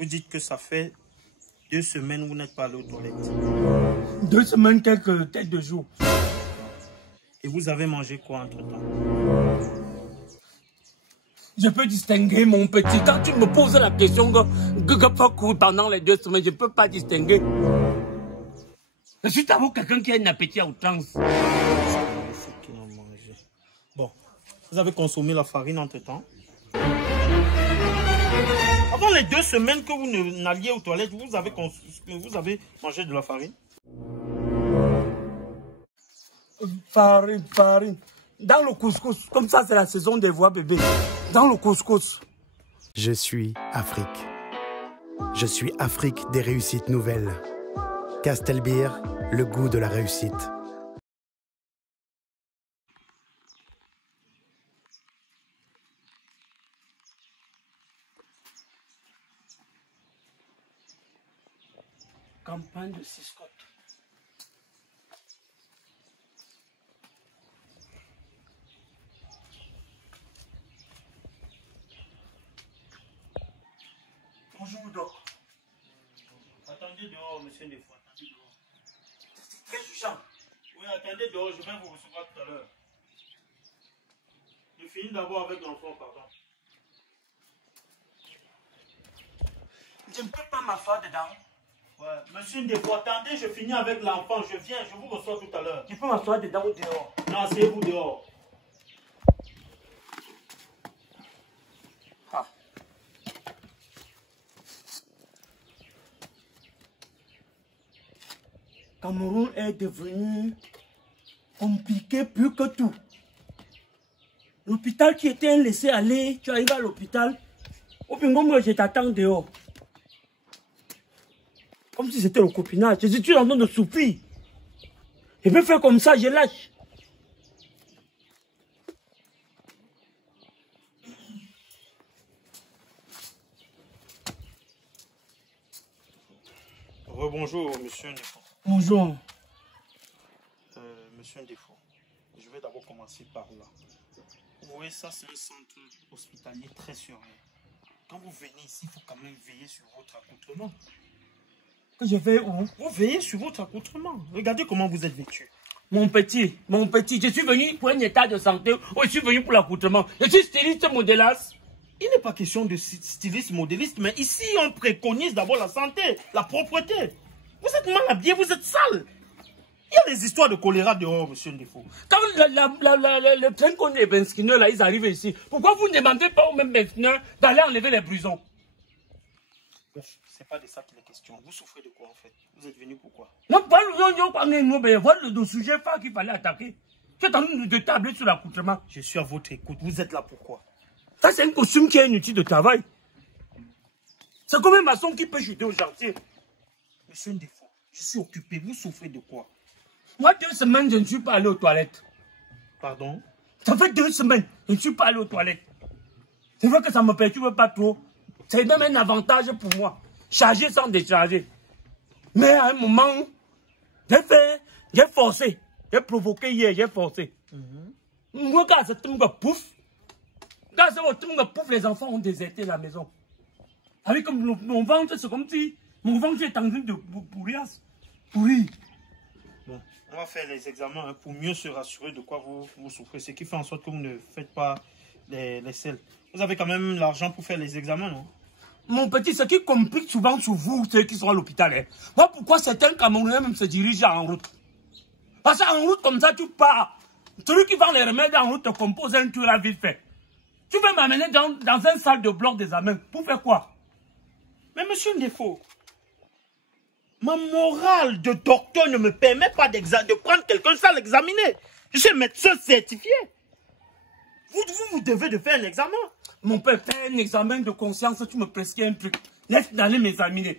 Vous dites que ça fait 2 semaines que vous n'êtes pas allé aux toilettes. 2 semaines, quelques têtes de jour. Et vous avez mangé quoi entre-temps? Je peux distinguer, mon petit. Quand tu me poses la question que pendant les 2 semaines, je ne peux pas distinguer. Je suis d'abord quelqu'un qui a un appétit à outrance. Bon, vous avez consommé la farine entre-temps. Avant les 2 semaines que vous n'alliez aux toilettes, vous avez mangé de la farine? Farine. Dans le couscous. Comme ça, c'est la saison des voix bébés. Dans le couscous. Je suis Afrique. Je suis Afrique des réussites nouvelles. Castelbeer, le goût de la réussite. Campagne de Siscotte. Bonjour, Doc. Attendez dehors, monsieur Ndefo. Attendez dehors. Qu'est-ce que tu chantes? Oui, attendez dehors, je vais vous recevoir tout à l'heure. Je finis d'abord avec l'enfant, pardon. Je ne peux pas m'asseoir dedans. Ouais, monsieur Ndefo, attendez, je finis avec l'enfant. Je viens, je vous reçois tout à l'heure. Je peux m'asseoir dedans ou dehors? Non, asseyez-vous dehors. Ah. Cameroun est devenu compliqué plus que tout. L'hôpital qui était un laisser-aller, tu arrives à l'hôpital, au bingo, moi je t'attends dehors. Comme si c'était le copinage. Je suis en train de souffrir. Je peux faire comme ça, je lâche. Rebonjour, monsieur Ndefo. Bonjour. Monsieur Ndefo, je vais d'abord commencer par là. Vous voyez, ça c'est un centre hospitalier très surveillé. Quand vous venez ici, il faut quand même veiller sur votre accoutrement. Que je vais où? Vous veillez sur votre accoutrement. Regardez comment vous êtes vêtu. Mon petit, je suis venu pour un état de santé ou je suis venu pour l'accoutrement. Je suis styliste modélasse. Il n'est pas question de styliste modéliste, mais ici on préconise d'abord la santé, la propreté. Vous êtes mal habillé, vous êtes sale. Il y a des histoires de choléra dehors, monsieur Ndefo. Quand le train qu'on est benzineurs là, ils arrivent ici, pourquoi vous ne demandez pas aux mêmes benzineurs d'aller enlever les brisons? C'est pas de ça qu'il est question. Vous souffrez de quoi en fait? Vous êtes venu pourquoi? Non, pas le sujet phare qu'il fallait attaquer. Tu es en train de tabler sur l'accoutrement. Je suis à votre écoute. Vous êtes là pourquoi? Ça, c'est un costume qui est inutile de travail. C'est comme un maçon qui peut chuter au chantier. Monsieur Ndefo, je suis occupé. Vous souffrez de quoi? Moi, 2 semaines, je ne suis pas allé aux toilettes. Pardon? Ça fait 2 semaines, je ne suis pas allé aux toilettes. C'est vrai que ça ne me perturbe pas trop. C'est même un avantage pour moi. Charger sans décharger. Mais à un moment, j'ai forcé. J'ai provoqué hier, j'ai forcé. Moi, quand ça tombe pouf, les enfants ont déserté la maison. Avec comme mon ventre, c'est comme si mon ventre est en train de pourrir. Bon, on va faire les examens pour mieux se rassurer de quoi vous souffrez. Ce qui fait en sorte que vous ne faites pas les selles. Vous avez quand même l'argent pour faire les examens, non? Mon petit, ce qui complique souvent sur vous, ceux qui sont à l'hôpital, hein. Moi, pourquoi certains Camerounais même se dirigent en route? Parce qu'en route, comme ça, tu pars. Celui qui vend les remèdes en route te compose un tour à vite fait. Tu veux m'amener dans une salle de bloc d'examen. Pour faire quoi? Mais monsieur Ndefo, ma morale de docteur ne me permet pas de prendre quelqu'un sans l'examiner. Je suis médecin certifié. Vous devez de faire un examen. Mon père, fais un examen de conscience, tu me prescris un truc. Laisse d'aller m'examiner.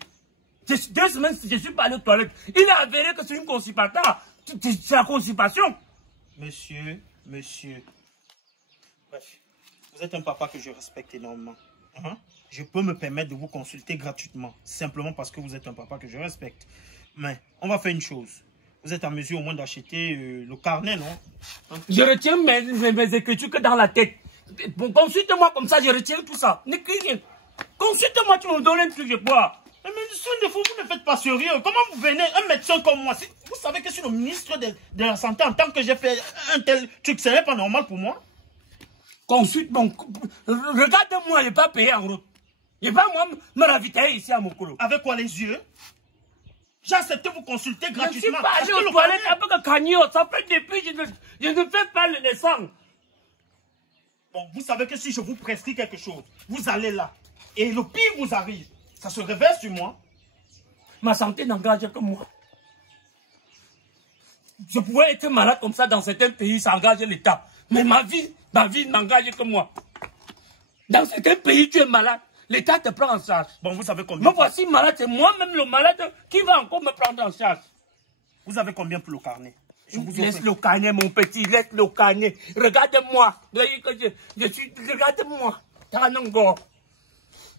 2 semaines, je suis pas allé aux toilettes. Il a avéré que c'est une constipation. C'est la constipation. Monsieur. Bref, vous êtes un papa que je respecte énormément. Je peux me permettre de vous consulter gratuitement. Simplement parce que vous êtes un papa que je respecte. Mais on va faire une chose. Vous êtes en mesure au moins d'acheter le carnet, non? Je retiens mes écritures que dans la tête. Consulte-moi comme ça, je retiens tout ça. N'écris rien. Consulte-moi, tu me donnes un truc, je bois. Mais monsieur Ndefou, vous ne faites pas sérieux. Comment vous venez, un médecin comme moi, vous savez que je suis le ministre de la Santé, en tant que j'ai fait un tel truc, ce n'est pas normal pour moi? Consulte mon... Regarde-moi, je n'ai pas payé en route. Je ne vais pas moi me ravitailler ici à mon colo. Avec quoi, les yeux? J'ai accepté vous consulter gratuitement. Je ne suis pas allé aux toilettes avec un cagnon. Ça fait depuis, je ne fais pas le descendre. Bon, vous savez que si je vous prescris quelque chose, vous allez là. Et le pire vous arrive. Ça se réverse sur moi. Ma santé n'engage que moi. Je pouvais être malade comme ça dans certains pays, ça engage l'État. Mais ma vie n'engage que moi. Dans certains pays, tu es malade. L'État te prend en charge. Bon, vous savez combien? Me voici malade, c'est moi-même le malade qui va encore me prendre en charge. Vous avez combien pour le carnet? Laisse le carnet, mon petit, laisse le carnet. Regarde-moi. Regarde-moi.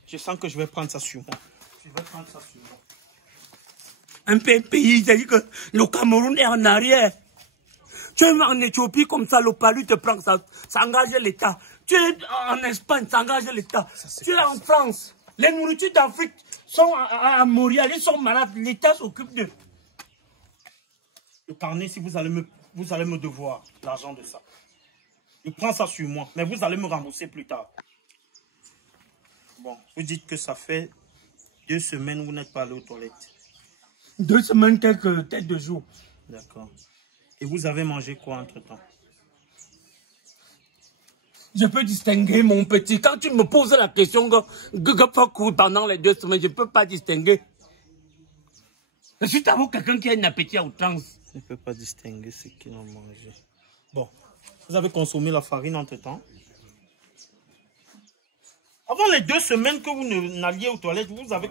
Je sens que je vais prendre ça sur moi. Je vais prendre ça sur moi. Un pays, c'est-à-dire que le Cameroun est en arrière. Tu es en Éthiopie comme ça, le palu te prend, ça engage l'État. Tu es en Espagne, ça engage l'État. Tu es en France. Les nourritures d'Afrique sont à Montréal, ils sont malades, l'État s'occupe d'eux. Le carnet, si vous allez me devoir l'argent de ça. Je prends ça sur moi, mais vous allez me rembourser plus tard. Bon, vous dites que ça fait 2 semaines où vous n'êtes pas allé aux toilettes. 2 semaines, peut-être 2 jours. D'accord. Et vous avez mangé quoi entre-temps? Je peux distinguer, mon petit. Quand tu me poses la question pendant les 2 semaines, je ne peux pas distinguer. Je suis d'abord quelqu'un qui a un appétit à outrance. Je ne peux pas distinguer ce qu'il a mangé. Bon, vous avez consommé la farine entre-temps. Avant les 2 semaines que vous n'alliez aux toilettes, vous avez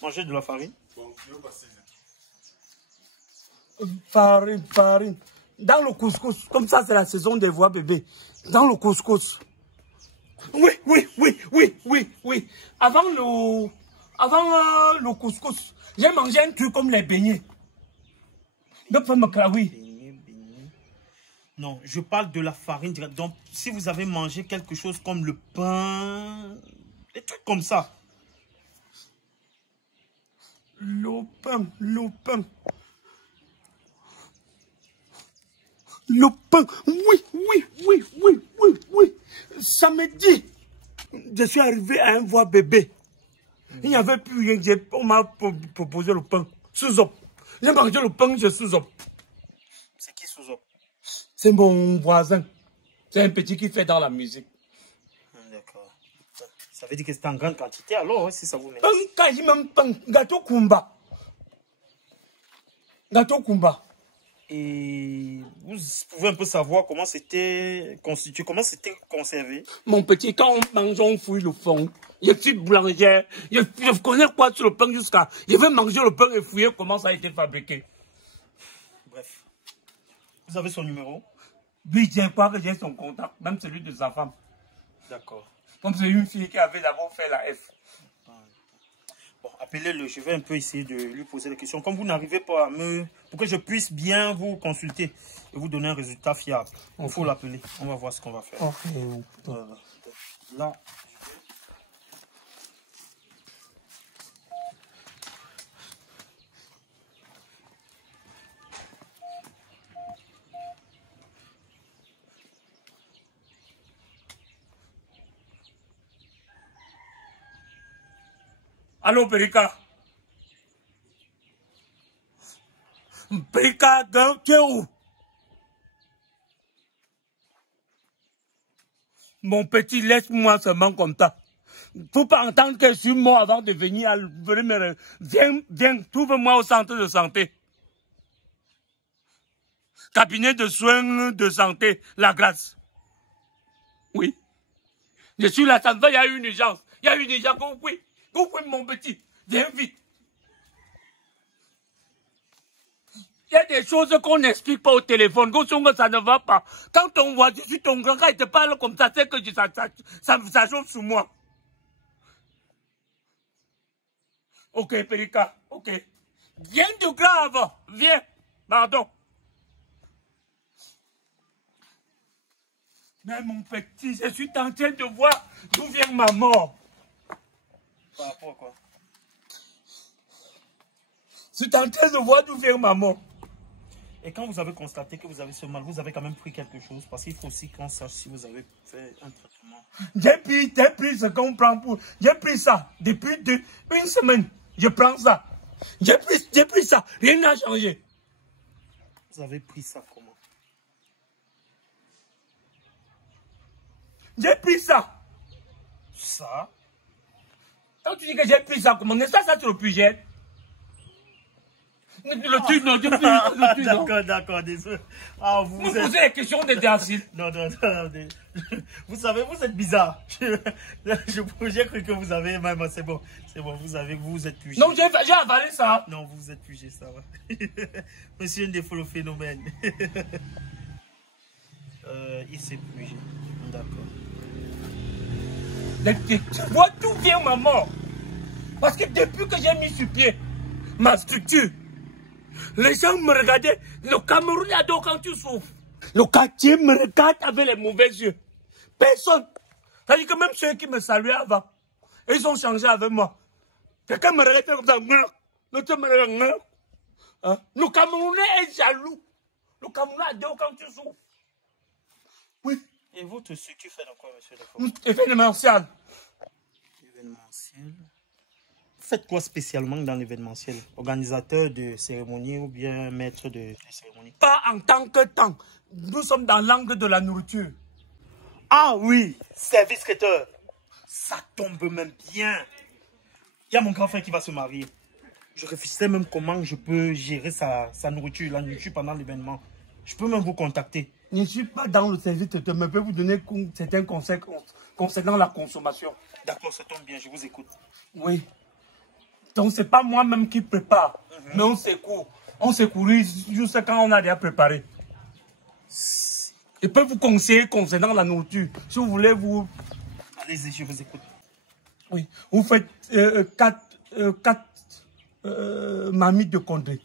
mangé de la farine? Farine. Dans le couscous, comme ça c'est la saison des voix bébés. Dans le couscous. Oui. Avant le couscous, j'ai mangé un truc comme les beignets. Non, je parle de la farine. Donc, si vous avez mangé quelque chose comme le pain, des trucs comme ça. Le pain. Oui. Samedi, je suis arrivé à un voix bébé. Il n'y avait plus rien. On m'a proposé le pain. Sous-op. J'ai mangé le pain, je sous-op. C'est qui sous-op? C'est mon voisin. C'est un petit qui fait dans la musique. D'accord. Ça veut dire que c'est en grande quantité alors, si ça vous met. Pain, gâteau Kumba. Et vous pouvez un peu savoir comment c'était constitué, comment c'était conservé? Mon petit, quand on mange, on fouille le fond. Je suis boulangère. Je connais quoi sur le pain jusqu'à... Je vais manger le pain et fouiller comment ça a été fabriqué. Bref. Vous avez son numéro? Oui, je crois que j'ai son contact, même celui de sa femme. D'accord. Comme c'est une fille qui avait d'abord fait la F. Bon, appelez-le, je vais un peu essayer de lui poser des questions. Comme vous n'arrivez pas à pour que je puisse bien vous consulter et vous donner un résultat fiable, il faut l'appeler. On va voir ce qu'on va faire. Là. Allô, Perika? Perika, tu es où? Mon petit, laisse-moi seulement comme ça. Faut pas entendre que je suis mort avant de venir. Viens, trouve-moi au centre de santé. Cabinet de soins de santé, la grâce. Oui. Je suis là, ça me va, il y a une urgence. Oui. Oui, mon petit, viens vite. Il y a des choses qu'on n'explique pas au téléphone, que ça ne va pas. Quand on voit, je suis ton grand gars, il te parle comme ça, c'est que ça chauffe sur moi. Ok, Perika, ok. Viens de grave, viens, pardon. Mais mon petit, je suis en train de voir d'où vient ma mort. Par rapport à quoi? Je suis en train de voir d'où vient ma mort. Et quand vous avez constaté que vous avez ce mal, vous avez quand même pris quelque chose. Parce qu'il faut aussi qu'on sache si vous avez fait un traitement. J'ai pris ce qu'on prend pour... J'ai pris ça depuis une semaine. Je prends ça. J'ai pris ça. Rien n'a changé. Vous avez pris ça comment? J'ai pris ça. Ça? Quand tu dis que j'ai pris ça, comment? N'est-ce pas ça sur le budget? Le truc, non, le truc, non. D'accord, désolé. Ah, Vous posez des questions de Dersil. Non. Vous savez, vous êtes bizarre. J'ai cru que vous avez même. C'est bon, vous êtes pugé. Non, j'ai avalé ça. Non, vous êtes pugé, ça va. Monsieur Ndefo, le phénomène. Il s'est pugé. D'accord. Moi, tout vient ma mort. Parce que depuis que j'ai mis sur pied ma structure, les gens me regardaient. Le Cameroun adore quand tu souffres. Le quartier me regarde avec les mauvais yeux. Personne. C'est-à-dire que même ceux qui me saluaient avant, ils ont changé avec moi. Quelqu'un me regarde comme ça. L'autre me regarde. Hein? Le Camerounais est jaloux. Le Camerounais adore quand tu souffres. Oui. Et votre structure fait dans quoi, monsieur Ndefo? Événementiel. Événementiel. Vous faites quoi spécialement dans l'événementiel? Organisateur de cérémonie ou bien maître de cérémonie? Pas en tant que temps. Nous sommes dans l'angle de la nourriture. Ah oui, service traiteur. Ça tombe même bien. Il y a mon grand frère qui va se marier. Je réfléchissais même comment je peux gérer sa nourriture, la nourriture pendant l'événement. Je peux même vous contacter. Je ne suis pas dans le service traiteur, mais je peux vous donner certains conseils concernant la consommation. D'accord, ça tombe bien, je vous écoute. Oui. Donc, ce n'est pas moi-même qui prépare, mais on secourt. On secourise juste quand on a déjà préparé. Je peux vous conseiller concernant la nourriture. Si vous voulez, vous... Allez-y, je vous écoute. Oui. Vous faites 4 marmites de condé.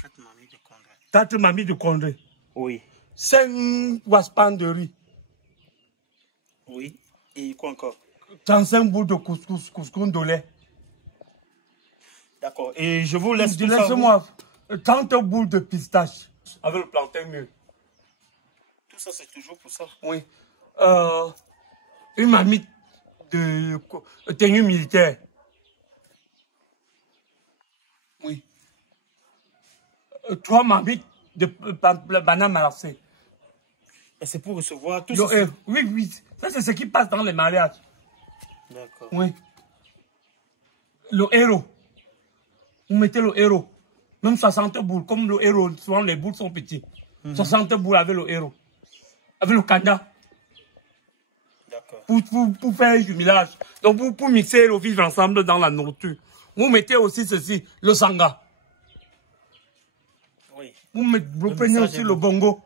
4 marmites de condé. 4 marmites de condé. Oui. 5 waspans de riz. Oui. Et quoi encore? 35 boules de couscous de lait. D'accord. Et je vous laisse tout ça. Laissez-moi 30 boules de pistache. Avec le plantain mieux. Tout ça, c'est toujours pour ça. Oui. Une marmite de tenue militaire. Oui. 3 marmites de banane malassée. Et c'est pour recevoir tout ça. Oui. Ça, c'est ce qui passe dans les mariages. D'accord. Oui. Le héros. Vous mettez le héros. Même 60 boules. Comme le héros, souvent les boules sont petites. 60 boules avec le héros. Avec le kanda. D'accord. Pour faire un jumelage. Donc, pour mixer le vivre ensemble dans la nourriture. Vous mettez aussi ceci, le sanga. Oui. Vous prenez aussi le bongo.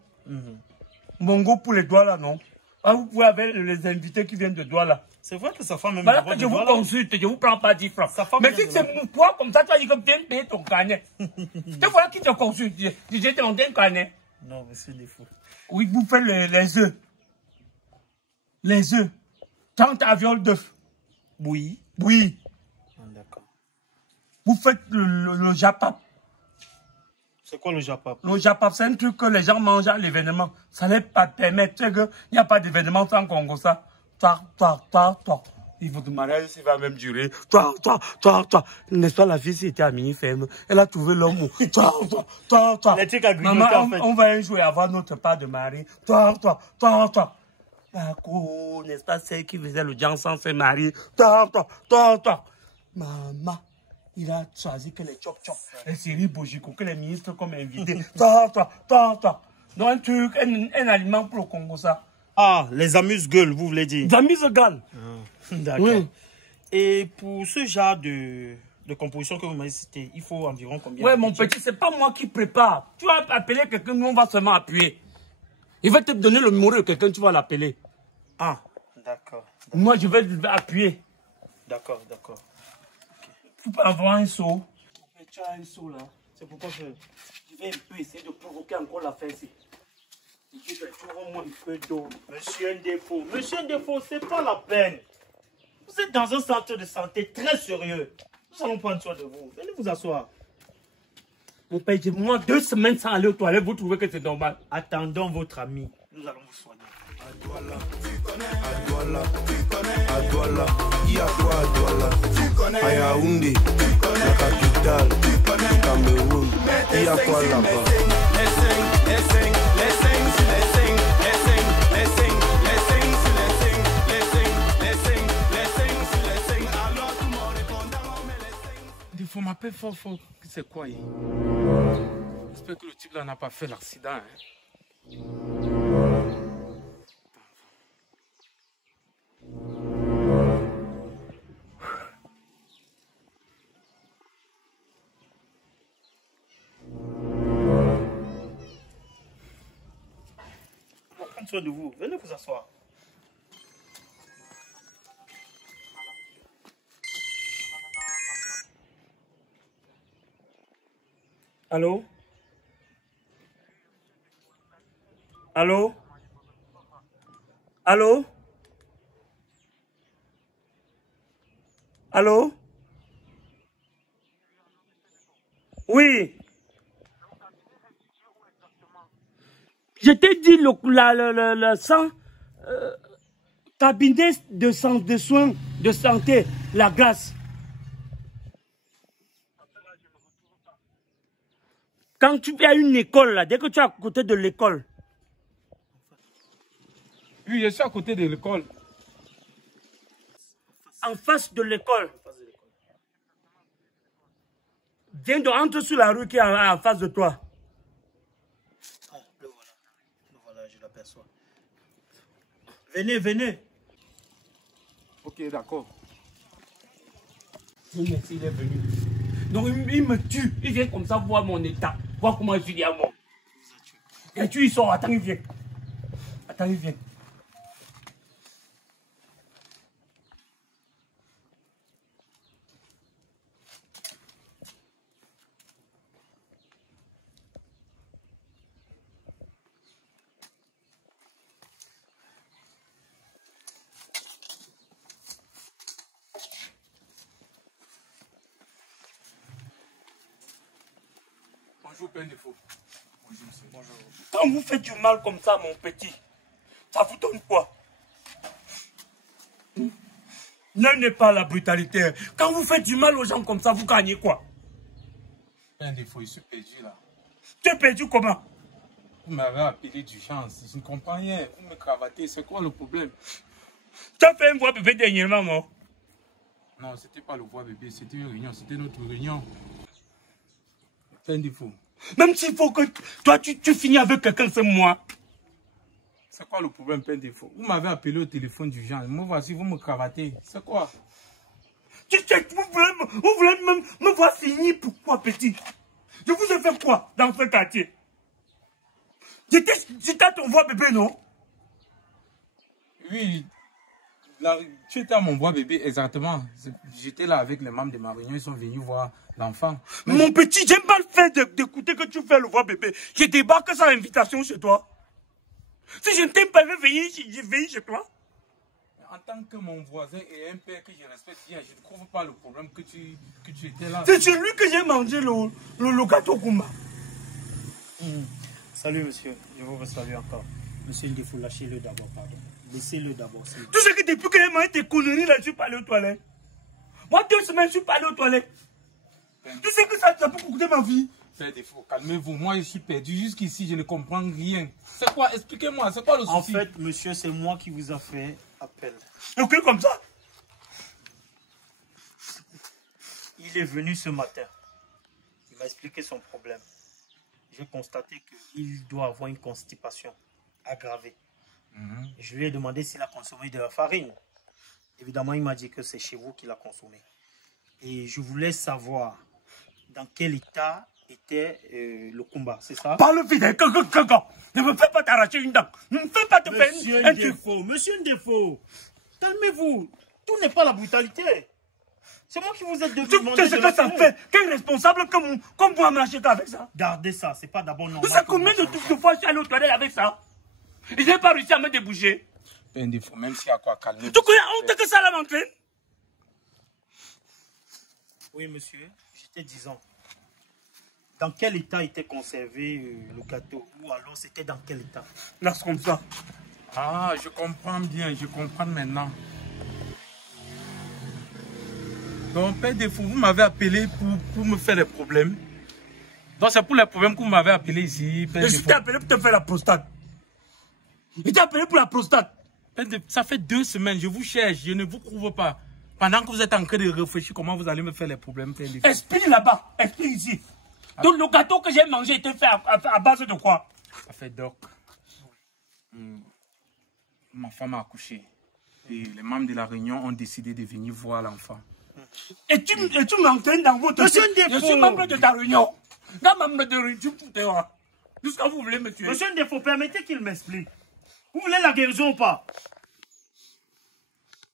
Bongo pour les doigts là, non? Ah, vous pouvez avec les invités qui viennent de Douala. C'est vrai que sa femme même. Voilà que je vous consulte, je ne vous prends pas 10 francs. Mais si c'est toi comme ça, tu vas dire que tu viens de payer ton carnet. C'est voilà qui te consulte. Je t'ai demandé un carnet. Non, monsieur Ndefo. Oui, vous faites les œufs. Les œufs. 30 avioles d'œufs. Oui. Oui. D'accord. Vous faites le japap. C'est quoi le japap? Le japap, c'est un truc que les gens mangent à l'événement. Ça ne pas permettre qu'il n'y a pas d'événement sans Congo ça. Toi. Il faut te marier, ça va même durer. Toi. N'est-ce pas, la fille, si était à mini-ferme, elle a trouvé l'homme. Toi. Maman, on va un jour avoir notre part de mari. Toi. N'est-ce pas, celle qui faisait le genre sans se marier. Toi. Maman, il a choisi que les chop, les séries Bojiko, que les ministres comme invités. Toi. Donc, un truc, un aliment pour le Congo, ça. Ah, les amuse-gueules, vous voulez dire? Les amuse-gueules. D'accord. Oui. Et pour ce genre de composition que vous m'avez cité, il faut environ combien? Oui, mon petit, c'est pas moi qui prépare. Tu vas appeler quelqu'un, nous on va seulement appuyer. Il va te donner le numéro de quelqu'un, tu vas l'appeler. Ah, d'accord. Moi, je vais appuyer. D'accord. Tu peux avoir un seau. Tu as un seau là. C'est pourquoi je vais un peu essayer de provoquer encore la fesse. Je vais trouver au moins un peu d'eau. Monsieur Ndefo, c'est pas la peine. Vous êtes dans un centre de santé très sérieux. Nous allons prendre soin de vous. Venez vous asseoir. Mon père, moi 2 semaines sans aller aux toilettes, vous trouvez que c'est normal? Attendons votre ami. Nous allons vous soigner. Douala, tu connais. À Douala, il y a quoi à Douala? Tu connais. À Yaoundé, la capitale du Cameroun, il y a quoi là-bas? Il faut m'appeler fort, c'est quoi? J'espère que le type là n'a pas fait l'accident. Hein. On va prendre soin de vous. Venez vous asseoir. Allô? Allô? Allô? Allô? Oui. Je t'ai dit le sang, cabinet de soins de santé, la grâce. Quand tu es à une école, là, dès que tu es à côté de l'école. Oui, je suis à côté de l'école. En face de l'école. Viens de rentrer sur la rue qui est en face de toi. Ah, le voilà. Le voilà, je l'aperçois. Venez, venez. Ok, d'accord. Il est venu. Donc il me tue. Il vient comme ça voir mon état. Voir comment je suis à moi. Et tu il sort. Attends, il vient. Attends, il vient. Bonjour, Père Défaut. Bonjour, monsieur. Bonjour. Quand vous faites du mal comme ça, mon petit, ça vous donne quoi? N'est pas la brutalité. Quand vous faites du mal aux gens comme ça, vous gagnez quoi? Père Défaut, je suis perdu là. Tu es perdu comment? Vous m'avez appelé d'urgence. Je ne comprends rien. Vous me cravatez. C'est quoi le problème? Tu as fait un voix bébé dernièrement, non? Non, c'était pas le voix bébé. C'était une réunion. C'était notre réunion. Père Défaut. Même s'il faut que toi, tu finis avec quelqu'un, c'est moi. C'est quoi le problème, Père Défaut? Vous m'avez appelé au téléphone d'urgence. Moi, voici, vous me cravatez. C'est quoi? Vous voulez même me voir finir pourquoi, petit? Je vous ai fait quoi dans ce quartier? J'étais à ton voix bébé, non? Oui. Là, tu étais à mon voix bébé, exactement. J'étais là avec les membres de ma réunion. Ils sont venus voir l'enfant. Mon petit, j'aime pas le fait d'écouter que tu fais le voix bébé. Je débarque sans invitation chez toi. Si je ne t'aime pas, je vais venir chez toi. En tant que mon voisin et un père que je respecte bien, je ne trouve pas le problème que tu étais là. C'est celui que j'ai mangé le gâteau Kumba. Salut, monsieur. Je vous salue encore. Monsieur Ndefou, lâchez-le d'abord, pardon. Laissez-le d'abord. Tu sais que depuis que j'ai mangé tes conneries là, je suis pas allé aux toilettes. Moi, 2 semaines, je suis pas allé aux toilettes. Tu sais que ça peut coûter ma vie. Père Défaut, calmez-vous. Moi, je suis perdu. Jusqu'ici, je ne comprends rien. C'est quoi? Expliquez-moi. C'est quoi le souci? En fait, monsieur, c'est moi qui vous a fait appel. Ok, comme ça. Il est venu ce matin. Il m'a expliqué son problème. J'ai constaté qu'il doit avoir une constipation aggravée. Je lui ai demandé s'il a consommé de la farine. Évidemment, il m'a dit que c'est chez vous qu'il a consommé. Et je voulais savoir dans quel état était le combat, c'est ça? Parle vite, ne me fais pas t'arracher une dent. Ne me fais pas te faire un truc. Monsieur Ndefo, calmez-vous. Tout n'est pas la brutalité. C'est moi qui vous ai demandé. Tu sais ce que ça fait? Quel responsable comme moi m'achète avec ça? Gardez ça, c'est pas d'abord normal. Vous savez combien de fois je suis allé aux toilettes avec ça? Je n'ai pas réussi à me déboucher. Père Défaut, même si à quoi calmer. Tu connais honte que ça là m'entraîne? Oui, monsieur, j'étais disant. Dans quel état était conservé le gâteau? Ou alors c'était dans quel état? Là, c'est comme ça. Ah, je comprends bien, je comprends maintenant. Donc, Père Défaut, vous m'avez appelé pour me faire des problèmes. Donc, c'est pour les problèmes que vous m'avez appelé ici, Père Défaut. Je t'ai appelé pour te faire la prostate. Je t'ai appelé pour la prostate. Ça fait 2 semaines, je vous cherche, je ne vous trouve pas. Pendant que vous êtes en train de réfléchir comment vous allez me faire les problèmes, Père Défaut. Esprit là-bas, esprit ici. Donc le gâteau que j'ai mangé était fait à base de quoi? Ça fait Doc. Ma femme a accouché. Et les membres de la réunion ont décidé de venir voir l'enfant. Et tu m'entraînes dans votre... Monsieur Je suis membre de ta réunion. Quand membre de réunion, tu me foutras. Jusqu'à vous voulez me tuer. Monsieur Ndefo, permettez qu'il m'explique. Vous voulez la guérison ou pas?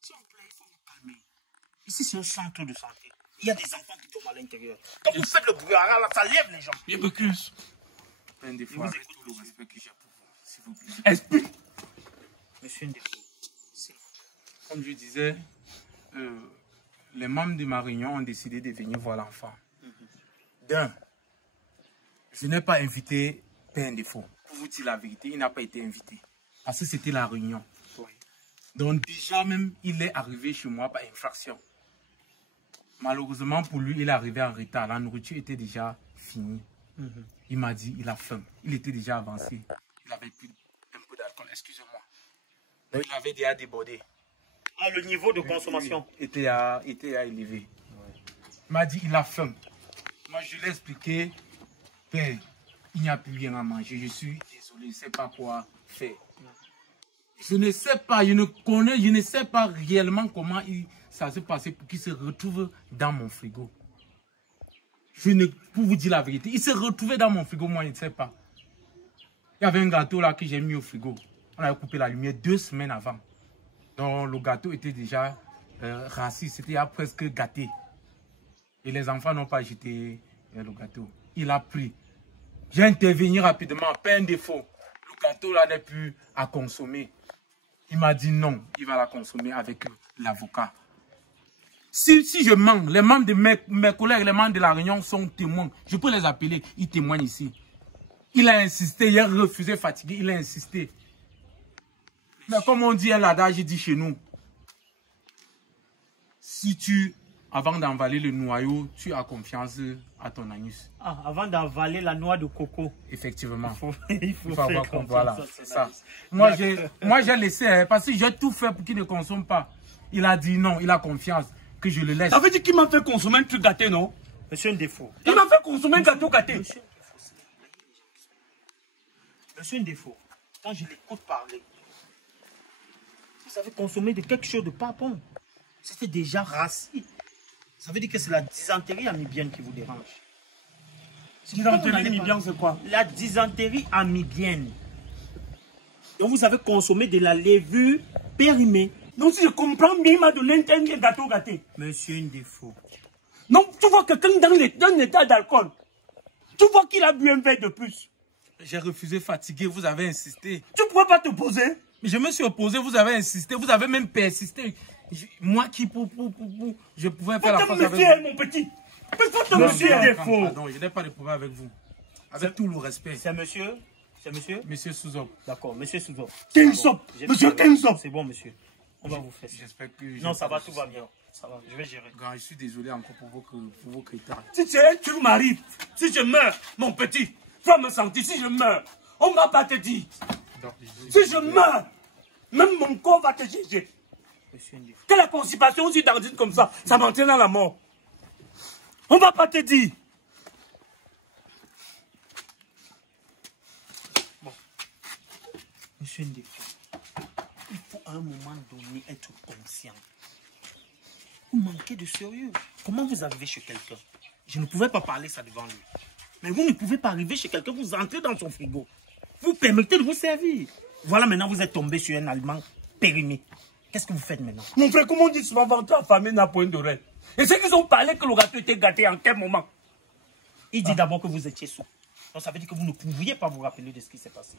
S'il vous plaît, il faut vous calmer. Ici, c'est un centre de santé. Il y a des enfants qui tombent à l'intérieur. Quand vous faites le brouillard, là, ça lève les gens. Je m'excuse. Plein de fois, avec tout le respect que j'ai pour vous, s'il vous plaît. Explique. Monsieur Ndefo, comme je disais, les membres de ma réunion ont décidé de venir voir l'enfant. D'un, je n'ai pas invité Père Défaut. Pour vous dire la vérité, il n'a pas été invité. Parce que c'était la réunion. Donc déjà même, il est arrivé chez moi par infraction. Malheureusement pour lui, il est arrivé en retard. La nourriture était déjà finie. Il m'a dit, il a faim. Il était déjà avancé. Il avait plus un peu d'alcool, excusez-moi. Donc il avait déjà débordé. Ah, le niveau de consommation était à élever. Il m'a dit, il a faim. Moi, je lui ai expliqué, Père, il n'y a plus rien à manger. Je suis désolé, je ne sais pas quoi faire. Je ne sais pas, je ne sais pas réellement comment ça s'est passé pour qu'il se retrouve dans mon frigo. Pour vous dire la vérité, il s'est retrouvé dans mon frigo, moi je ne sais pas. Il y avait un gâteau là que j'ai mis au frigo. On avait coupé la lumière 2 semaines avant. Donc le gâteau était déjà rassis, c'était presque gâté. Et les enfants n'ont pas jeté le gâteau. Il a pris. J'ai intervenu rapidement, Père Défaut. Le gâteau là n'est plus à consommer. Il m'a dit non, il va la consommer avec l'avocat. Si je mens, les membres de mes collègues, les membres de la réunion sont témoins. Je peux les appeler, ils témoignent ici. Il a insisté, il a refusé, fatigué, il a insisté. Mais comme on dit un adage, dit chez nous, si tu, avant d'envaler le noyau, tu as confiance à ton anus. Ah, avant d'avaler la noix de coco. Effectivement. Il faut avoir confiance. Voilà, c'est ça. Moi, j'ai laissé, hein, parce que j'ai tout fait pour qu'il ne consomme pas. Il a dit non, il a confiance, que je le laisse. Ça veut dire qu'il m'a fait consommer un truc gâté, non? Monsieur Ndefo. Il m'a fait consommer un gâteau gâté. Monsieur Ndefo, quand je l'écoute parler, vous avez consommé de quelque chose de pas bon. C'était déjà rassis. Ça veut dire que c'est la dysentérie amibienne qui vous dérange. Dysentérie amibienne, c'est quoi? La dysentérie amibienne. Donc vous avez consommé de la levure périmée. Donc si je comprends bien, il m'a donné un gâteau gâté. Monsieur Ndefo. Donc tu vois quelqu'un dans un état d'alcool. Tu vois qu'il a bu un verre de plus. J'ai refusé, fatigué, vous avez insisté. Tu ne pouvais pas te poser? Je me suis opposé, vous avez insisté, vous avez même persisté. Moi qui, je pouvais faire la face avec vous. Mon petit. Monsieur Ndefo. Pardon, je n'ai pas de problème avec vous. Avec tout le respect. C'est monsieur? C'est monsieur? Monsieur Souzop. D'accord, monsieur Souzop. Kensop. Monsieur Kensop. C'est bon, monsieur. On va vous faire. J'espère que... Non, ça va, tout va bien. Ça va, je vais gérer. Grand, je suis désolé encore pour vos critères. Si tu m'arrives, si je meurs, mon petit, faut me sentir, si je meurs, on ne va pas te dire. Si je meurs, même mon corps va te juger. Que la constipation aussi d'ardine comme ça m'entraîne dans la mort. On ne va pas te dire. Bon. Monsieur Ndefo, il faut à un moment donné être conscient. Vous manquez de sérieux. Comment vous arrivez chez quelqu'un? Je ne pouvais pas parler ça devant lui. Mais vous ne pouvez pas arriver chez quelqu'un, vous entrez dans son frigo. Vous permettez de vous servir. Voilà, maintenant vous êtes tombé sur un aliment périmé. Qu'est-ce que vous faites maintenant? Mon frère, comment on dit souvent ventre affamé n'a point d'oreille? Et ceux qui ont parlé que le gâteau était gâté en quel moment? Il dit d'abord que vous étiez sous. Donc ça veut dire que vous ne pouviez pas vous rappeler de ce qui s'est passé.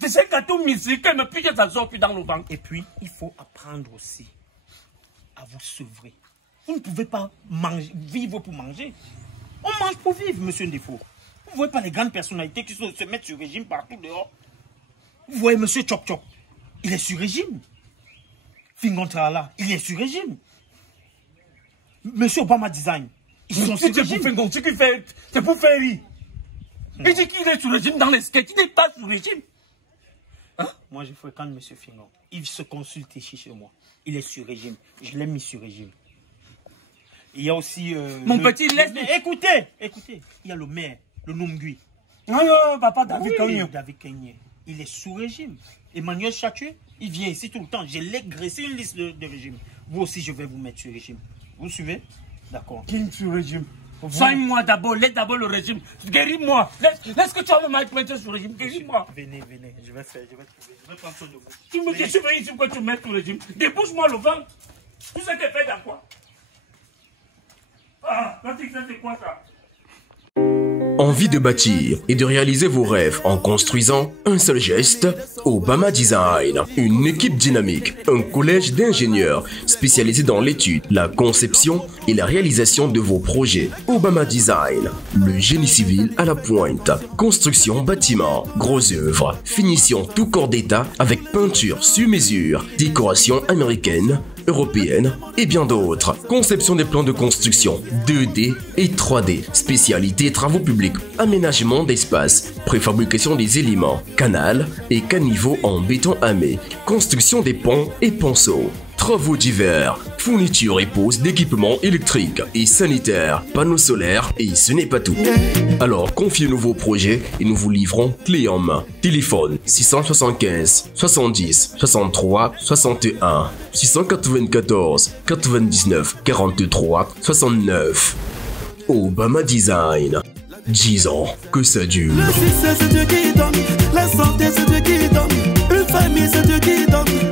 C'est ce gâteau mystique, mais puis ça sort plus dans le ventre. Et puis, il faut apprendre aussi à vous sevrer. Vous ne pouvez pas vivre pour manger. On mange pour vivre, monsieur Ndefo. Vous ne voyez pas les grandes personnalités qui se mettent sur régime partout dehors. Vous voyez monsieur Chop Chop, il est sur régime. Fingon Trala, il est sur régime. Monsieur Obama Design, ils sont sur régime. C'est pour faire rire. Il dit qu'il est sur régime dans les skates, il n'est pas sur régime. Hein? Moi, je fréquente monsieur Fingon. Il se consulte ici chez moi. Il est sur régime. Je l'ai mis sur régime. Il y a aussi... Mon petit, laisse... Écoutez. Il y a le maire, le Nomgui. Non, papa, David Kagné. David Kagné. Il est sous régime. Emmanuel Chatué, il vient ici tout le temps. Je l'ai graissé une liste de régime. Vous aussi, je vais vous mettre sur régime. Vous suivez? D'accord. Qui est sur régime? Soigne-moi d'abord, laisse d'abord le régime. Guéris-moi. Laisse que tu as le mal mettre sur le régime. Guéris-moi. Venez. Je vais prendre soin de vous. Tu me dis, je vais ici que tu mets sur le régime. Débouche-moi le ventre. Tout ce que tu fais dans quoi? Ah, c'est quoi ça? Envie de bâtir et de réaliser vos rêves en construisant un seul geste? Obama Design, une équipe dynamique, un collège d'ingénieurs spécialisé dans l'étude, la conception et la réalisation de vos projets. Obama Design, le génie civil à la pointe, construction bâtiment, grosses œuvres, finition tout corps d'état avec peinture sur mesure, décoration américaine, européenne et bien d'autres. Conception des plans de construction 2D et 3D. Spécialité travaux publics, aménagement d'espace, préfabrication des éléments, canal et caniveaux en béton armé, construction des ponts et ponceaux. Travaux divers, fourniture et pose d'équipements électriques et sanitaires, panneaux solaires et ce n'est pas tout. Alors confiez-nous vos projets et nous vous livrons clé en main. Téléphone 675 70 63 61 694 99 43 69. Obama Design. 10 ans que ça dure. Le succès c'est Dieu qui donne, la santé c'est Dieu